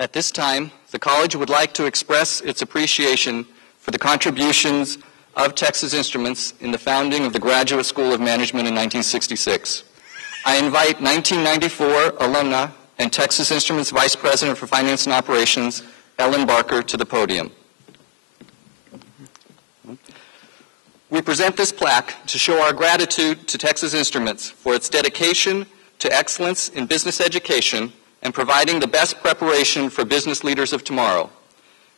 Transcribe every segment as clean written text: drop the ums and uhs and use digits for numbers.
At this time, the college would like to express its appreciation for the contributions of Texas Instruments in the founding of the Graduate School of Management in 1966. I invite 1994 alumna and Texas Instruments Vice President for Finance and Operations, Ellen Barker, to the podium. We present this plaque to show our gratitude to Texas Instruments for its dedication to excellence in business education and providing the best preparation for business leaders of tomorrow.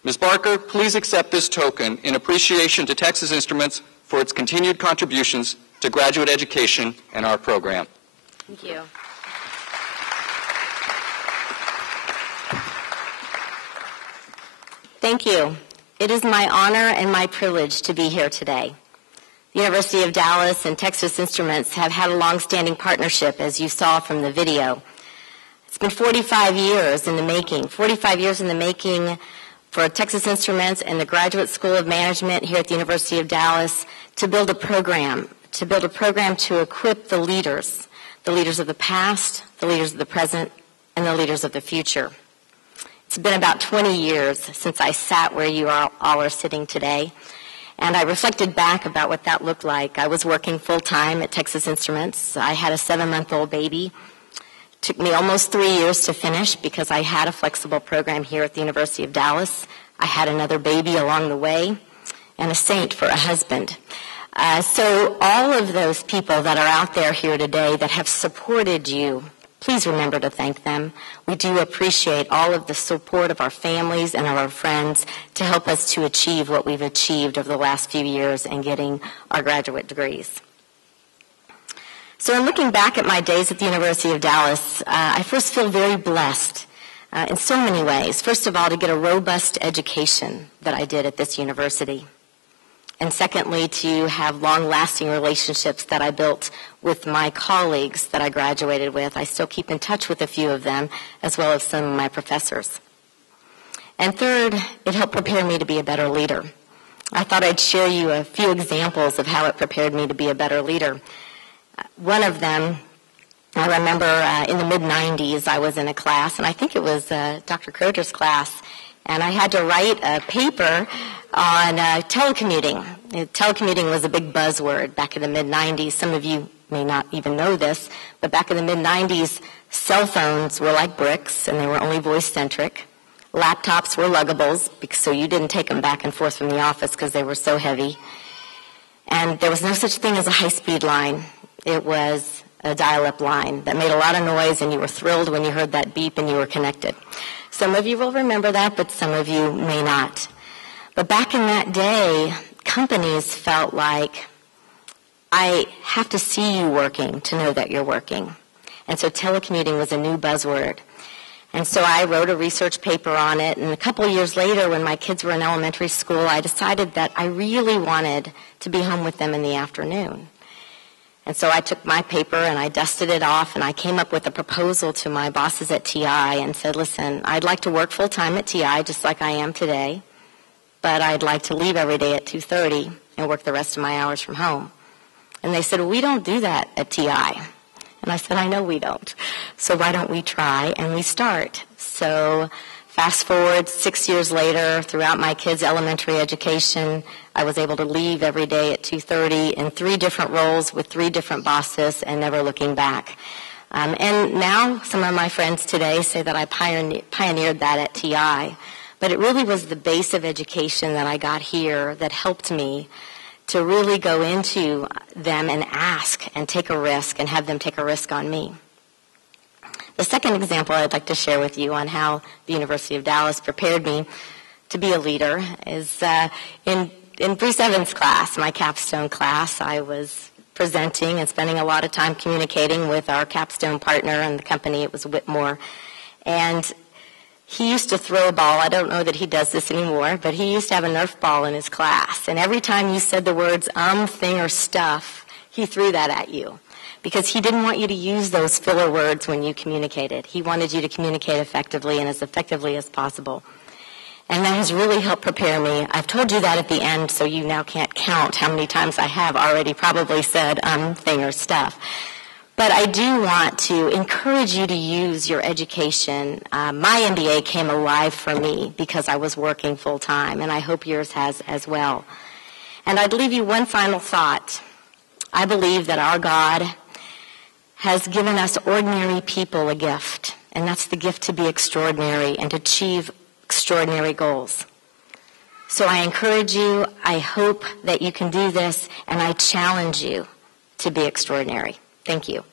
Ms. Barker, please accept this token in appreciation to Texas Instruments for its continued contributions to graduate education and our program. Thank you. Thank you. It is my honor and my privilege to be here today. The University of Dallas and Texas Instruments have had a long-standing partnership, as you saw from the video. It's been 45 years in the making, 45 years in the making for Texas Instruments and the Graduate School of Management here at the University of Dallas to build a program to equip the leaders of the past, the leaders of the present, and the leaders of the future. It's been about 20 years since I sat where you all are sitting today, and I reflected back about what that looked like. I was working full-time at Texas Instruments. I had a 7-month-old baby. It took me almost 3 years to finish because I had a flexible program here at the University of Dallas. I had another baby along the way and a saint for a husband. So all of those people that are out there here today that have supported you, please remember to thank them. We do appreciate all of the support of our families and of our friends to help us to achieve what we've achieved over the last few years in getting our graduate degrees. So in looking back at my days at the University of Dallas, I first feel very blessed in so many ways. First of all, to get a robust education that I did at this university. And secondly, to have long-lasting relationships that I built with my colleagues that I graduated with. I still keep in touch with a few of them, as well as some of my professors. And third, it helped prepare me to be a better leader. I thought I'd share you a few examples of how it prepared me to be a better leader. One of them, I remember in the mid-90s, I was in a class, and I think it was Dr. Croter's class, and I had to write a paper on telecommuting. Telecommuting was a big buzzword back in the mid-90s. Some of you may not even know this, but back in the mid-90s, cell phones were like bricks, and they were only voice-centric. Laptops were luggables, so you didn't take them back and forth from the office because they were so heavy. And there was no such thing as a high-speed line. It was a dial-up line that made a lot of noise, and you were thrilled when you heard that beep and you were connected. Some of you will remember that, but some of you may not. But back in that day, companies felt like, I have to see you working to know that you're working. And so telecommuting was a new buzzword. And so I wrote a research paper on it, and a couple of years later, when my kids were in elementary school, I decided that I really wanted to be home with them in the afternoon. And so I took my paper and I dusted it off, and I came up with a proposal to my bosses at TI and said, listen, I'd like to work full-time at TI just like I am today, but I'd like to leave every day at 2:30 and work the rest of my hours from home. And they said, well, we don't do that at TI. And I said, I know we don't. So why don't we try and we start? So fast forward 6 years later, throughout my kids' elementary education, I was able to leave every day at 2:30 in 3 different roles with 3 different bosses and never looking back. And now some of my friends today say that I pioneered that at TI. But it really was the base of education that I got here that helped me to really go into them and ask and take a risk and have them take a risk on me. The second example I'd like to share with you on how the University of Dallas prepared me to be a leader is in Bruce Evans' class, my capstone class. I was presenting and spending a lot of time communicating with our capstone partner and the company. It was Whitmore. And he used to throw a ball. I don't know that he does this anymore, but he used to have a Nerf ball in his class. And every time you said the words thing, or stuff, he threw that at you because he didn't want you to use those filler words when you communicated. He wanted you to communicate effectively and as effectively as possible. And that has really helped prepare me. I've told you that at the end, so you now can't count how many times I have already probably said thing or stuff. But I do want to encourage you to use your education. My MBA came alive for me because I was working full-time, and I hope yours has as well. And I'd leave you one final thought. I believe that our God has given us ordinary people a gift, and that's the gift to be extraordinary and to achieve extraordinary goals. So I encourage you, I hope that you can do this, and I challenge you to be extraordinary. Thank you.